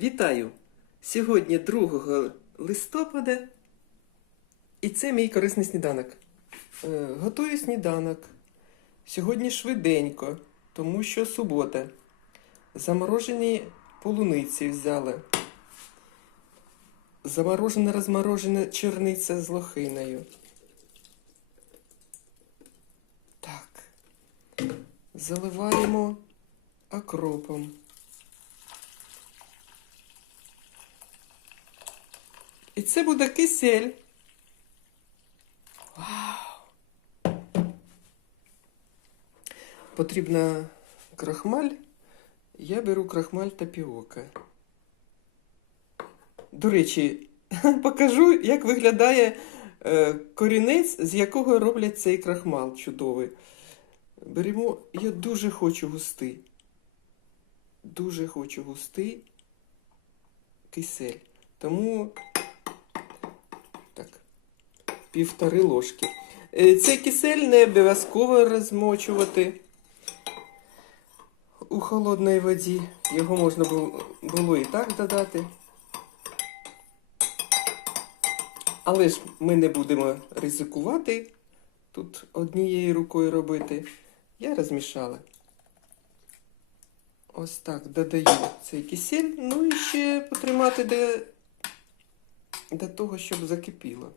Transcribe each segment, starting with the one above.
Вітаю! Сьогодні 2 листопада, і це мій корисний сніданок. Е, Готую сніданок. Сьогодні швиденько, тому що субота. Заморожені полуниці взяли. Заморожена розморожена черниця з лохиною. Так. Заливаємо окропом. І це буде кисель. Вау! Потрібна крахмаль. Я беру крахмаль тапіока. До речі, покажу, як виглядає е, корінець, з якого роблять цей крахмал чудовий. Беремо, я дуже хочу густий. Дуже хочу густий кисель. Тому півтори ложки. Е, Цей кисель не обов'язково розмочувати у холодній воді. Його можна було, і так додати. Але ж ми не будемо ризикувати тут однією рукою робити. Я розмішала. Ось так додаю цей кисель, ну і ще потримати до, до того, щоб закипіло.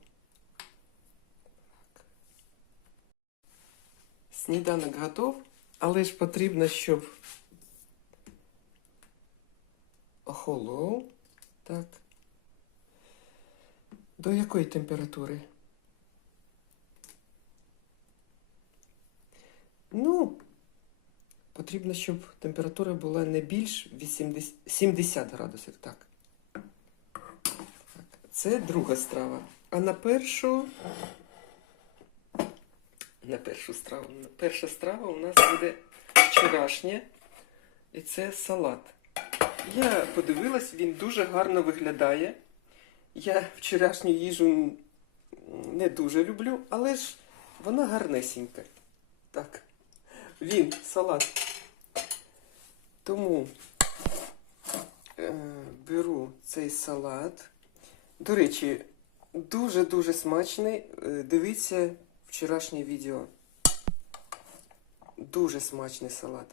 Сніданок готов, але ж потрібно, щоб охолов. Так. До якої температури? Ну, потрібно, щоб температура була не більш 80, 70 градусів. Так. так. Це друга страва. А на першу. На першу страву. Перша страва у нас буде вчорашня. І це салат. Я подивилась, він дуже гарно виглядає. Я вчорашню їжу не дуже люблю, але ж вона гарнесенька. Так. Він салат. Тому е, беру цей салат. До речі, дуже-дуже смачний. Е, Дивіться вчорашнє відео. Дуже смачний салат.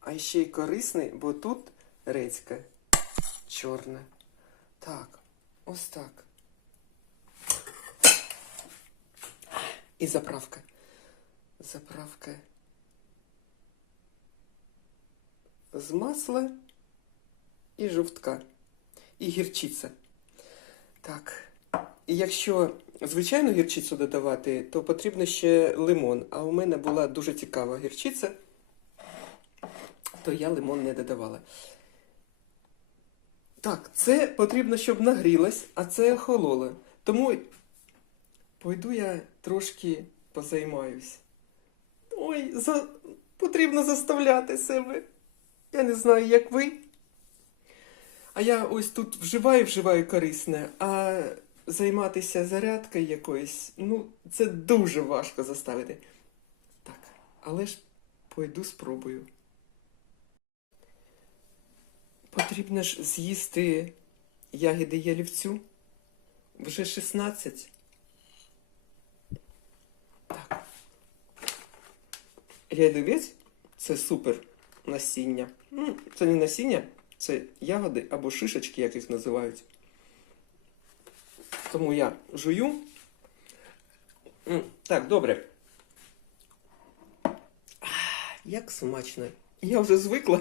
А ще й корисний, бо тут редька чорна. Так, ось так. І заправка. Заправка. з масла і жовтка, і гірчиця. Так. І якщо звичайну гірчицю додавати, то потрібно ще лимон. А у мене була дуже цікава гірчиця, то я лимон не додавала. Так, це потрібно, щоб нагрілось, а це охололо. Тому пойду я трошки позаймаюсь. Ой, за... потрібно заставляти себе. Я не знаю, як ви. А я ось тут вживаю, вживаю корисне, а займатися зарядкою якоюсь, ну, це дуже важко заставити. Так, але ж пойду спробую. Потрібно ж з'їсти ягіди ялівцю. Вже 16. Так. Ялівець це супер насіння. Ну, це не насіння, це ягоди або шишечки, як їх називають. Тому я жую. Так, добре. Як смачно. Я вже звикла.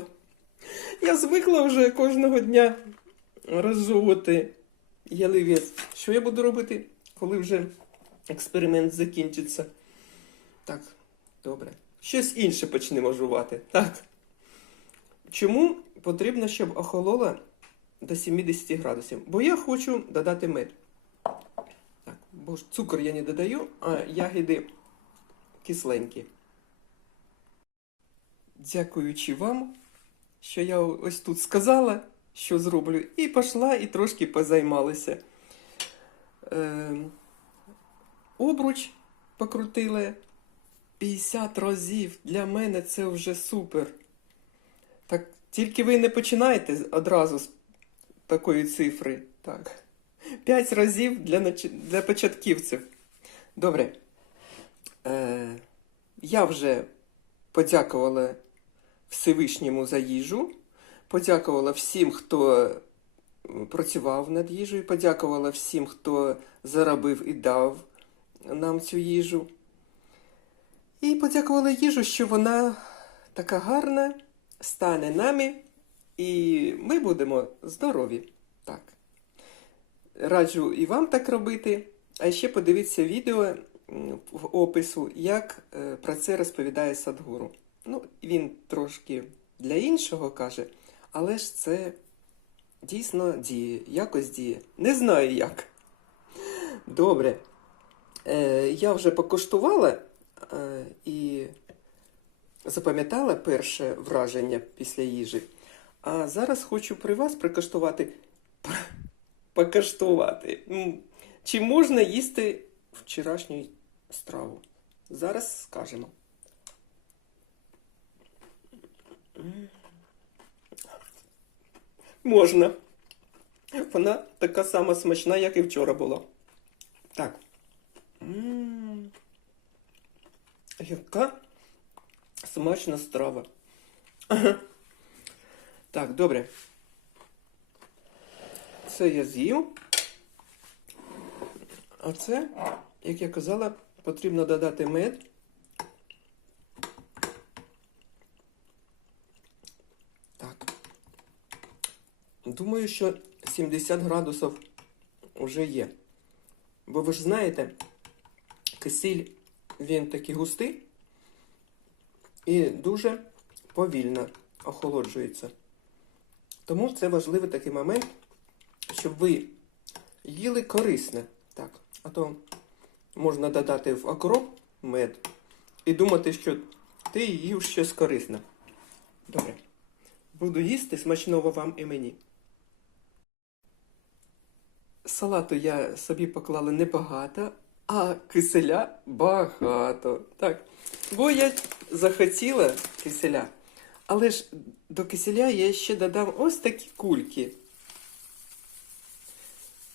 Я звикла вже кожного дня розжовувати яливець. Що я буду робити, коли вже експеримент закінчиться? Так, добре. Щось інше почнемо жувати. Так. Чому потрібно, щоб охолола до 70 градусів? Бо я хочу додати мед. Бо ж цукор я не додаю, а ягіди кисленькі. Дякуючи вам, що я ось тут сказала, що зроблю, і пішла і трошки позаймалася. Е, обруч покрутили 50 разів. Для мене це вже супер. Так тільки ви не починаєте одразу з такої цифри. Так. П'ять разів для, нач... для початківців. Добре. Е, я вже подякувала Всевишньому за їжу, подякувала всім, хто працював над їжею, подякувала всім, хто заробив і дав нам цю їжу. І подякувала їжу, що вона така гарна, стане нами, і ми будемо здорові. Так. Раджу і вам так робити. А ще подивіться відео в опису, як е, про це розповідає Садгуру. Ну, він трошки для іншого каже, але ж це дійсно діє, якось діє. Не знаю як. Добре. Е, я вже покуштувала е, і запам'ятала перше враження після їжі. А зараз хочу при вас прикуштувати. Покуштувати. М, Чи можна їсти вчорашню страву? Зараз скажемо. Можна. Вона така сама смачна, як і вчора була. Так. Яка смачна страва. Так, добре. Це я з'їв. А це, як я казала, потрібно додати мед. Так. Думаю, що 70 градусів вже є. Бо ви ж знаєте, кисіль він такий густий і дуже повільно охолоджується. Тому це важливий такий момент, щоб ви їли корисне. Так, а то можна додати в окроп мед і думати, що ти їв щось корисне. Добре. Буду їсти смачного вам і мені. Салату я собі поклала небагато, а киселя багато. Так. Бо я захотіла киселя. Але ж до киселя я ще додам ось такі кульки.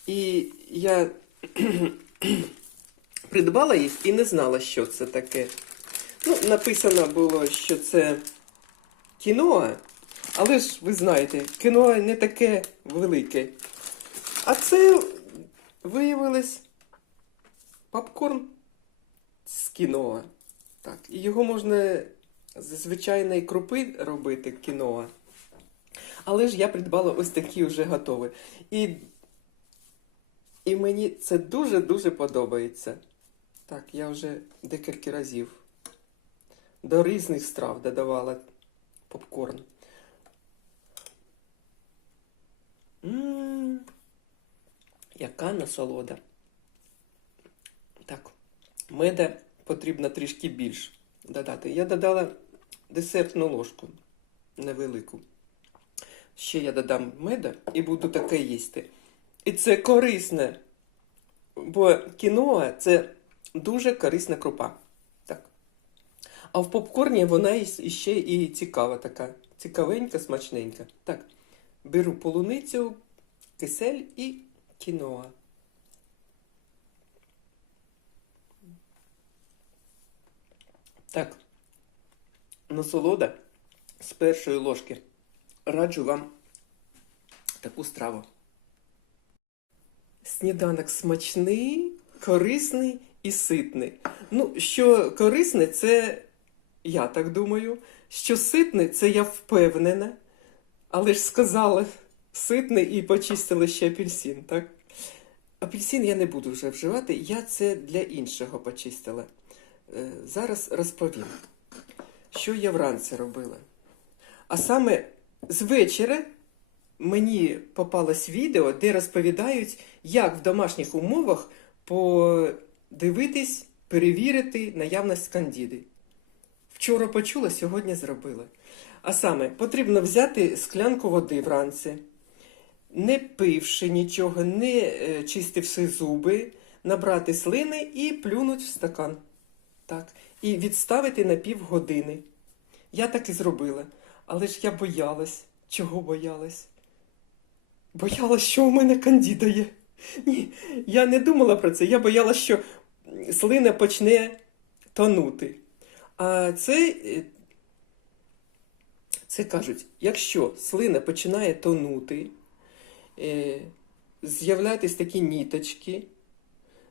І я придбала їх і не знала, що це таке. Ну, написано було, що це кіноа, але ж ви знаєте, кіноа не таке велике. А це виявилось попкорн з кіноа. Так, і його можна з звичайної крупи робити кіноа. Але ж я придбала ось такі вже готові. І, і мені це дуже-дуже подобається. Так, я вже декілька разів до різних страв додавала попкорн. Ммм, яка насолода. Так, меда потрібно трішки більше додати. Я додала десертну ложку невелику. Ще я додам меда і буду таке їсти. І це корисне, бо кіноа це дуже корисна крупа. Так. А в попкорні вона ще і цікава така. Цікавенька, смачненька. Так, беру полуницю, кисель і кіноа. Так, насолода з першої ложки. Раджу вам таку страву. Сніданок смачний, корисний і ситний. Ну, що корисне, це я так думаю. Що ситний, це я впевнена. Але ж сказали ситний і почистили ще апельсин, так? Апельсин я не буду вже вживати, я це для іншого почистила. Е, Зараз розповім, що я вранці робила. А саме з вечора мені попалось відео, де розповідають, як в домашніх умовах подивитись, перевірити наявність кандіди. Вчора почула, сьогодні зробила. А саме, потрібно взяти склянку води вранці, не пивши нічого, не е, чистивши зуби, набрати слини і плюнуть в стакан. Так. І відставити на півгодини. Я так і зробила. Але ж я боялась. Чого боялась? Боялась, що у мене кандіда є. Ні, я не думала про це. Я боялась, що слина почне тонути. А це, е, це кажуть, якщо слина починає тонути, е, з'являтись такі ніточки,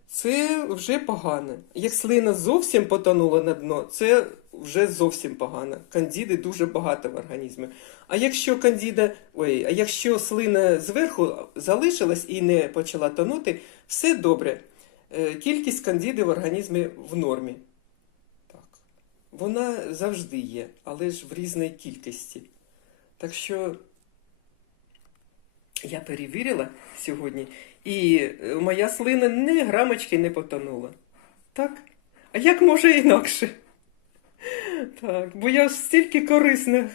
це вже погано. Як слина зовсім потонула на дно, це вже зовсім погано. Кандіди дуже багато в організмі. А якщо кандіда, ой, а якщо слина зверху залишилась і не почала тонути, все добре. Е, Кількість кандіди в організмі в нормі. Так. Вона завжди є, але ж в різній кількості. Так що я перевірила сьогодні, і е, моя слина не грамочки не потонула. Так? А як може інакше? Так, бо я стільки корисних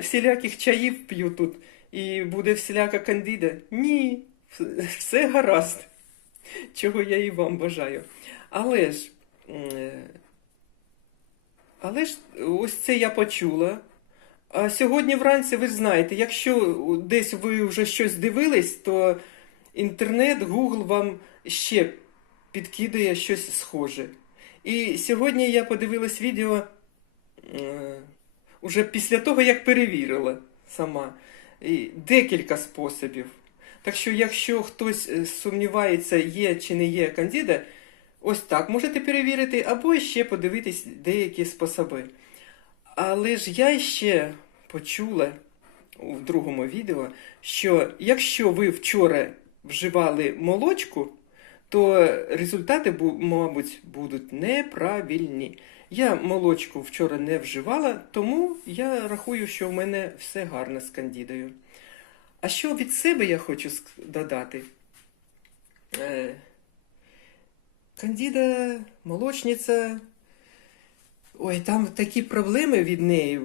всіляких чаїв п'ю тут, і буде всіляка кандида. Ні, все гаразд. Чого я і вам бажаю. Але ж, е, але ж ось це я почула. А сьогодні вранці, ви знаєте, якщо десь ви вже щось дивились, то інтернет, Google вам ще підкидає щось схоже. І сьогодні я подивилась відео е, уже після того, як перевірила сама і декілька способів. Так що, якщо хтось е, сумнівається, є чи не є кандіда, ось так можете перевірити, або ще подивитись деякі способи. Але ж я ще почула у другому відео, що якщо ви вчора вживали молочку, то результати, мабуть, будуть неправильні. Я молочку вчора не вживала, тому я рахую, що в мене все гарно з кандідою. А що від себе я хочу додати? Е, Кандіда, молочниця. Ой, там такі проблеми від неї,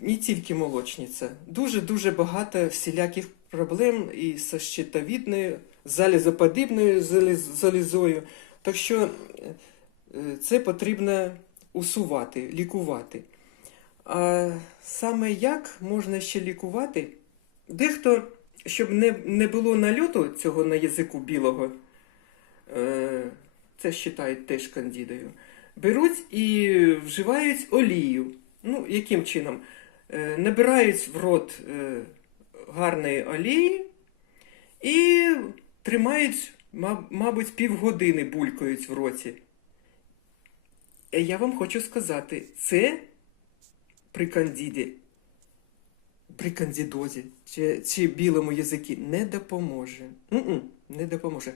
не тільки молочниця. Дуже-дуже багато всіляких проблем і з щитовідною, залізоподібною залізою. Так що е, це потрібно усувати, лікувати. А саме як можна ще лікувати? Дехто, щоб не, не було нальоту цього на язику білого, е, це вважають теж кандідою, беруть і вживають олію. Ну, яким чином? Е, набирають в рот е, гарної олії і тримають, мабуть, півгодини булькають в роті. Е, Я вам хочу сказати, це при кандіді, при кандідозі чи, чи білому язикі не допоможе. М-м, не допоможе.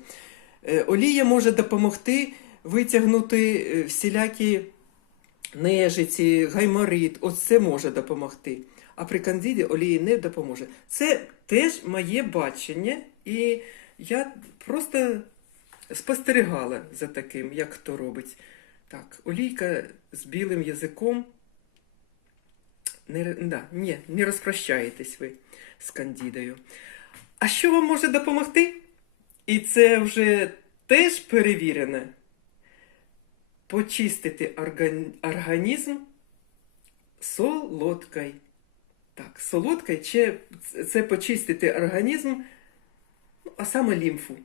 Олія може допомогти витягнути всілякі нежиці, гайморит. Ось це може допомогти. А при кандиді олії не допоможе. Це теж моє бачення, і я просто спостерігала за таким, як хто робить. Так, олійка з білим язиком. Не, да, ні, не розпрощаєтесь ви з кандідою. А що вам може допомогти? І це вже теж перевірено. Почистити організм солодкою. Так, солодкою чи це почистити організм, ну, а саме лімфу.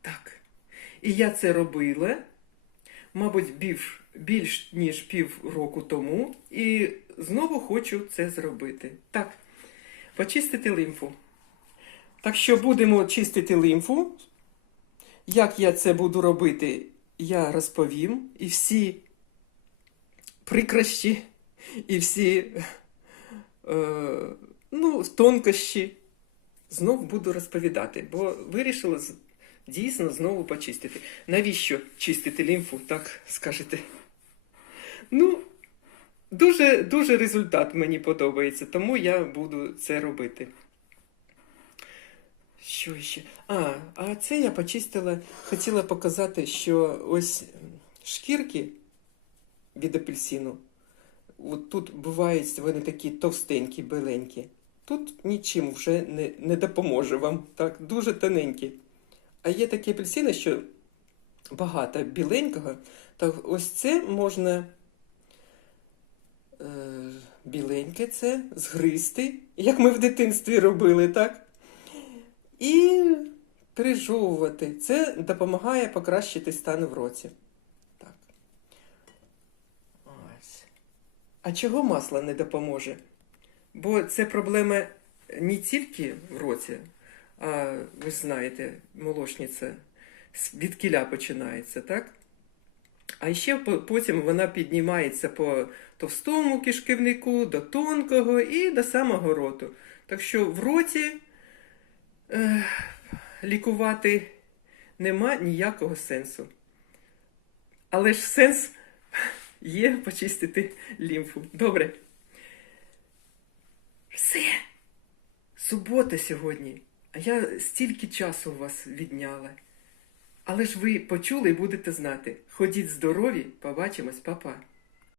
Так. І я це робила, мабуть, більш, більш ніж пів року тому, і знову хочу це зробити. Так, почистити лімфу. Так що будемо чистити лимфу. Як я це буду робити, я розповім. І всі прикращі, і всі е, ну, тонкощі знов буду розповідати, бо вирішила дійсно знову почистити. Навіщо чистити лімфу, так скажете? Ну, дуже, дуже результат мені подобається, тому я буду це робити. Що ще? А, а це я почистила. Хотіла показати, що ось шкірки від апельсину. От тут бувають вони такі товстенькі, биленькі. Тут нічим вже не, не допоможе вам. Так, дуже тоненькі. А є такі апельсини, що багато біленького. Так ось це можна е, біленьке це, згристи, як ми в дитинстві робили, так? І пережовувати. Це допомагає покращити стан в роті. Так. А чого масло не допоможе? Бо це проблема не тільки в роті, а ви знаєте, молочниця від кіля починається, так? А ще потім вона піднімається по товстому кишківнику, до тонкого і до самого роту. Так що в роті лікувати нема ніякого сенсу. Але ж сенс є почистити лімфу. Добре. Все. Субота сьогодні. А я стільки часу у вас відняла. Але ж ви почули і будете знати. Ходіть здорові, побачимось, папа.